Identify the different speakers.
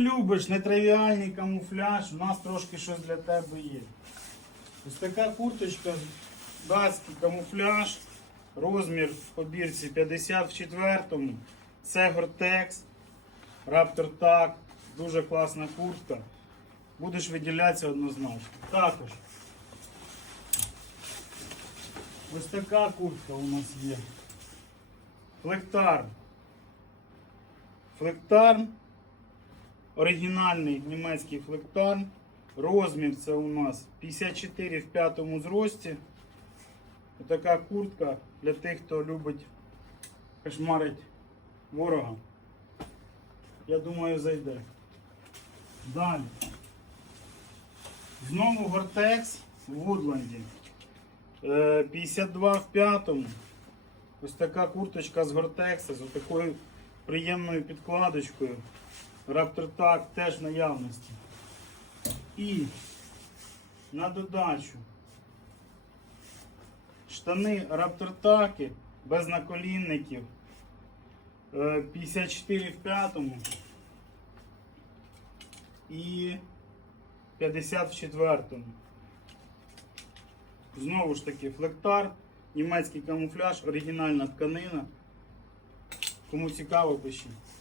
Speaker 1: Любиш нетривіальний камуфляж, у нас трошки щось для тебе є. Ось така курточка, датський камуфляж, розмір в побірці 54-му. Це Гортекс, Raptor Так, дуже класна куртка. Будеш виділятися однозначно. Також. Ось така куртка у нас є. Флектарм. Флектарм. Оригінальний німецький флектарм. Розмір це у нас 54 в п'ятому зрості. Така куртка для тих, хто любить кошмарить ворога. Я думаю, зайде. Далі. Знову Гортекс в Вудланді. Е, 52 в п'ятому. Ось така курточка з Гортекса з такою приємною підкладочкою. Раптор так теж наявності. І на додачу штани Раптор Таки без наколінників. Е, 54 в п'ятому і 50 в четвертому. Знову ж таки флектар, німецький камуфляж, оригінальна тканина. Кому цікаво, пишіть.